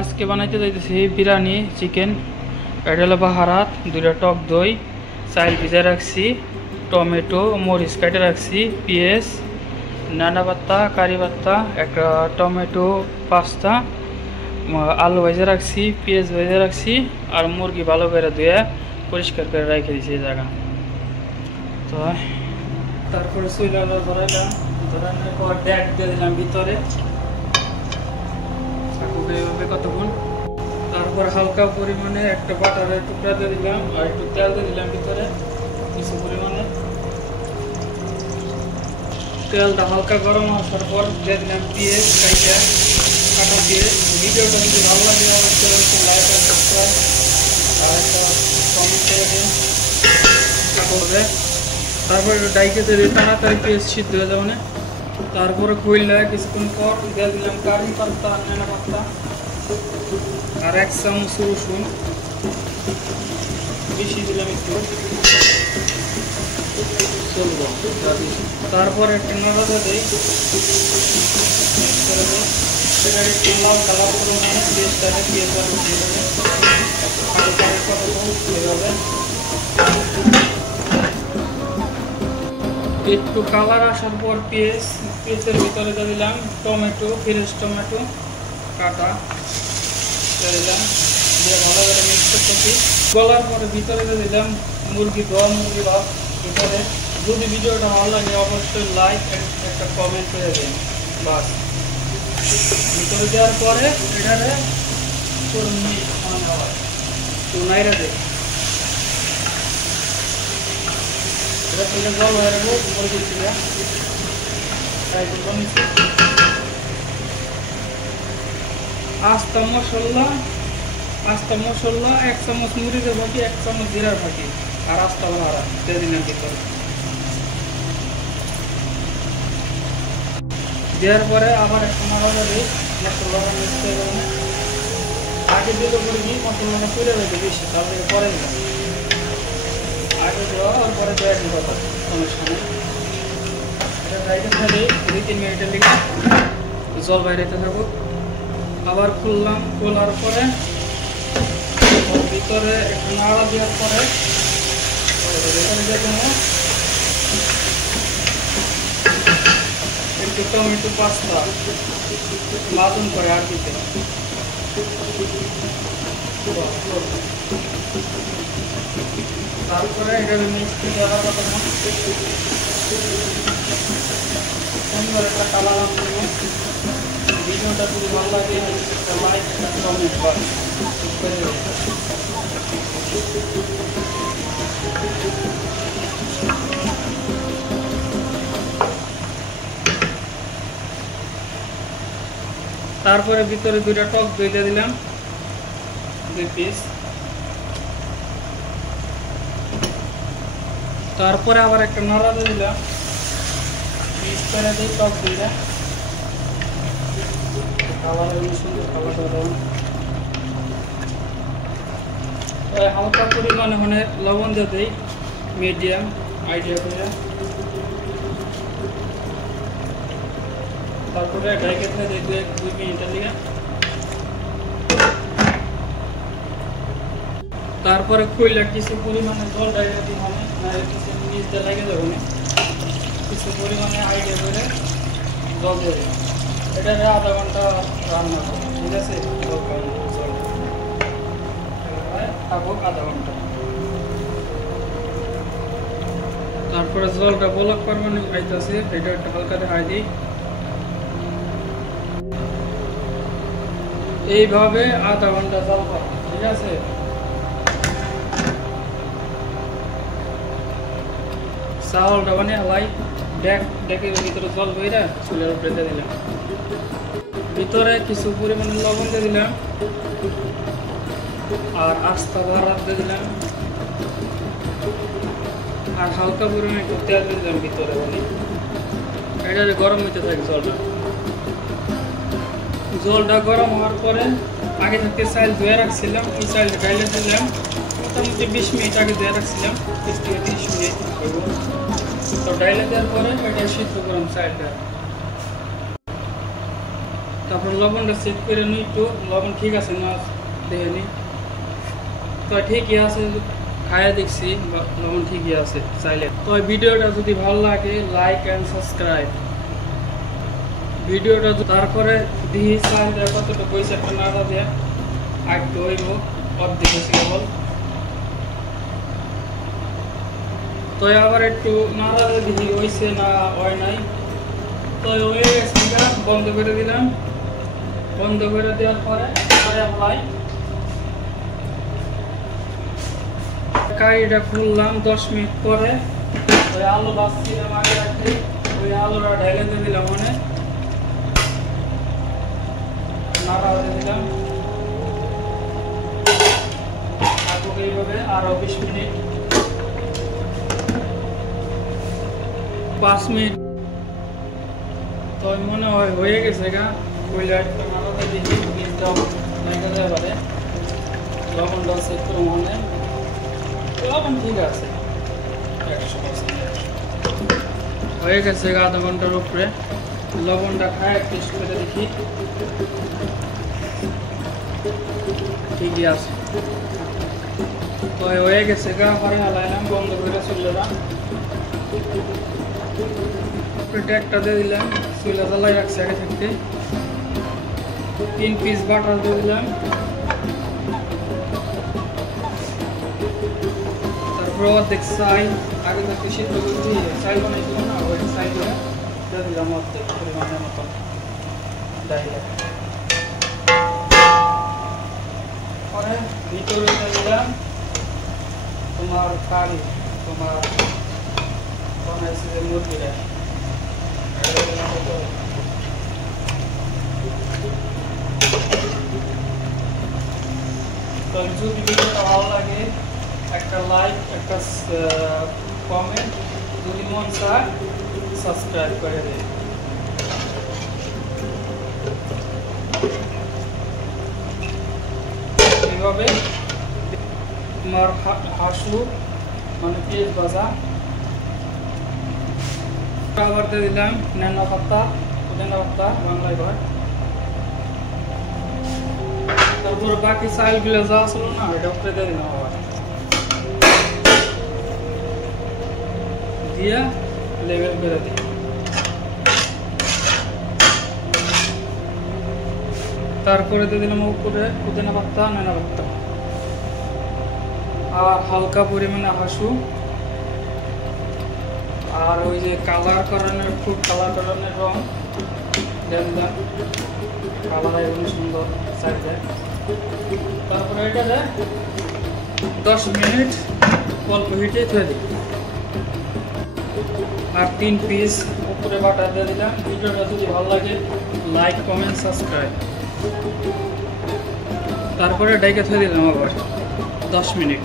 আজকে বানাইতে যাইতেছি বিরিয়ানি চিকেন। এটা হলো বাহারাত, 2টা টক দই, চাল ভিজা রাখছি, টমেটো মরিচ কেটে রাখছি, পেঁয়াজ, নানা পাতা, কারি পাতা, একটা টমেটো 5টা, আলু ভেজে রাখছি, পেঁয়াজ ভেজে রাখছি, আর মুরগি ভালো করে ধুয়ে পরিষ্কার করে রেখে দিয়েছি এই জায়গা। তো তারপরে চুলা ধরাইলাম, ধরানোর পর ড্যাক দিয়ে দিলাম ভিতরে এইভাবে কতক্ষণ। তারপর হালকা পরিমাণে একটা বাটারের টুকরা দিয়ে দিলাম আর একটু তেল দিয়ে দিলাম ভিতরে কিছু পরিমাণে। তেলটা হালকা গরম আসার পর দিয়ে দিলাম পেঁয়াজ কাটা পেঁয়াজ। ভিডিওটা যদি ভালো লাগে অবশ্যই লাইক আর সাবস্ক্রাইব আর একটা কমেন্ট করে দিন করবে। তারপর ডাইকে দিয়ে তাড়াতাড়ি পেঁয়াজ সিদ্ধ হয়ে যাবে না। তারপরে কইলা কিছুক্ষণ পর দিয়ে দিলাম কারি পাতা, নানা পাতা আর 1 চামচ রসুন, বেশি দিলাম একটু চলবো। তারপর একটা নাড়া দিই, সেটা একটু লাল কালার করে নিয়ে পেঁয়াজটাকে পেঁয়াজটা দিয়ে দেবে এভাবে। একটু কালার আসার পর পেঁয়াজের ভিতরে দিয়ে দিলাম টমেটো, ফ্রেশ টমেটো কাটা দিয়ে দিলাম, দিয়ে ভালো করে মিক্স করতেছি। গলার পরে ভিতরে দিয়ে দিলাম মুরগি ভাত ভিতরে। যদি ভিডিওটা ভালো লাগে অবশ্যই লাইক একটা কমেন্ট করে দিন। বাস ভিতরে দেওয়ার পরে এটারে নাইরা দেয় জল হয়ে রাখবো মুরগির চিলা। আস্তা মশলা 1 চামচ মরিচের ফাঁকি, 1 চামচ জিরার ফাঁকি আর আস্তা বাহারা দিয়ে দিলাম ভিতরে। দেওয়ার পরে আবার একটা নাড়া দিই, মশলাটা মিক্স করে দেবো। আগে দিলে মুরগি মশলাটা তুলে দেবে বেশি, তারপরে পরে দিলাম আগে দেওয়া আর পরে দেওয়া কথা সমস্যা নেই। এটা রাইতে থাকলে 2-3 মিনিটের লিগে জল বাইরেতে থাকুক। আবার খুললাম, খোলার পরে ভিতরে একটু নাড়া দেওয়ার পরে একটু টমেটো পাস্তা মাজন করে আর দিতে। তারপরে এটা মিক্সি দেওয়া কথা সুন্দর একটা কালার আনবো। ভিডিওটা যদি ভালো লাগে একটা লাইক একটা কমেন্ট করে তারপরে ভিতরে 2টা টক দই দিয়ে দিলাম, 2 পিস। তারপরে আবার একটা নাড়া দিয়ে দিলাম, মিক্স করে দিই টক দইটা। খাবার সুন্দর খাবারটা দেবেন। হালকা পরিমাণে মানে লবণ দিয়ে দিই, মিডিয়াম আইডিয়া করে। তারপরে ঢাইকে দিয়ে 2 মিনিটের দিকে। তারপরে কইলা কিছু পরিমাণে জল ডাইলে দিই, মানে না কিছু নিচ দিয়ে লেগে যাবে না, কিছু পরিমাণে আইডিয়া করে জল দিয়ে দিই। এটা 1/2 ঘন্টা রান্না করবো, ঠিক আছে? থাকুক 1/2 ঘন্টা। তারপরে জলটা বলক পরিমাণে আইতেছে, এটা একটু হালকা দেখাই দিই। এইভাবে 1/2 ঘন্টা জল পাবো, ঠিক আছে? চাউলটা মানে হালাই ডেকের ভিতরে জল বইরা চুলের উপরে দিয়ে দিলাম। ভিতরে কিছু পরিমাণে লবণ দিয়ে দিলাম আর আস্তা বাহারাত দিয়ে দিলাম আর হালকা পরিমাণে একটু তেল দিয়ে দিলাম ভিতরে। মানে এটা গরম হইতে থাকে জলটা গরম হওয়ার পরে আগে থাকতে চাল ধুয়ে রাখছিলাম, ওই চালটা ডাইলে দিলাম। মোটামুটি 20 মিনিট আগে ধুয়ে রাখছিলাম, 20 থেকে 30 মিনিট। তো ডাইলে দেওয়ার পরে এটা সিদ্ধ করলাম চালটা। তারপর লবণটা চেক করে নিই, একটু লবণ ঠিক আছে না দেখে নিই। তো ঠিকই আছে, খাইয়ে দেখছি লবণ ঠিকই আছে চাইলে। তো ভিডিওটা যদি ভালো লাগে লাইক অ্যান্ড সাবস্ক্রাইব ভিডিওটা। তারপরে দিই চাল কতটা পয়সা একটা নাড়া দেয়া একটু হইব অর্ধেক হয়েছে কেবল। তো আবার একটু নাড়া দিই হয়েছে না হয় নাই। তো হয়ে গেছে, বন্ধ করে দিলাম। বন্ধ করে দেওয়ার পরে কারিটা খুললাম 10 মিনিট পরে। ওই আলু বাছছিলাম আগে রাখতে, ওই আলুটা ঢেলে দিয়ে দিলাম, মনে নাড়া দিয়ে দিলাম। এইভাবে আরো 20 মিনিট 5 মিনিট। তো মনে হয় হয়ে গেছে গা। লবণটা চেক করে মনে লবণ ঠিক আছে, 100% হয়ে গেছে আধা ঘন্টার উপরে। লবণটা খায় টেস্ট করে দেখি, ঠিকই আছে। তো হয়ে গেছে গা, পরে হালাইলাম, বন্ধ করে চুলাটা। একটা দিয়ে দিলাম, চুলা জ্বালাই রাখছি আগে থাকতে। 3 পিস বাটার দিয়ে দিলাম। তারপর অর্ধেক চাই আগে থাকতে সিদ্ধ করে দিয়ে চাই বানাইছিল না, ওই চাই করে দিয়ে দিলাম অর্ধেক পরিমাণের মতন ডাইলে। পরে ভিতরে দিলাম তোমার কারি, তোমার বানাইছে যে মুরগিটা। তো যদি ভিডিওটা ভালো লাগে একটা লাইক, একটা কমেন্ট, যদি মন চায় সাবস্ক্রাইব করে দেয়। এইভাবে তোমার হাসু মানে পেঁয়াজ ভাজা। আবার দিয়ে দিলাম পুদিনা পাতা বাংলায় ঘর। তারপর বাকি চালগুলো যা ছিল না এটা উপরে দিয়ে দিলাম, আবার দিয়া লেবেল করে দিই। তারপরে দিয়ে দিলাম উপরে পুদিনা পাতা, নানা পাতা, আর হালকা পরিমাণে হাসু, আর ওই যে কালার করানোর ফুড কালার করানোর রং দিলাম। কালার এগুলো সুন্দর চাইছে। তারপরে এটা 10 মিনিট অল্প হিটে ধুয়ে দিই। আর 3 পিস উপরে বাটার দিয়ে দিলাম। ভিডিওটা যদি ভালো লাগে লাইক, কমেন্ট, সাবস্ক্রাইব। তারপরে ডাইকে ধুয়ে দিলাম আবার 10 মিনিট।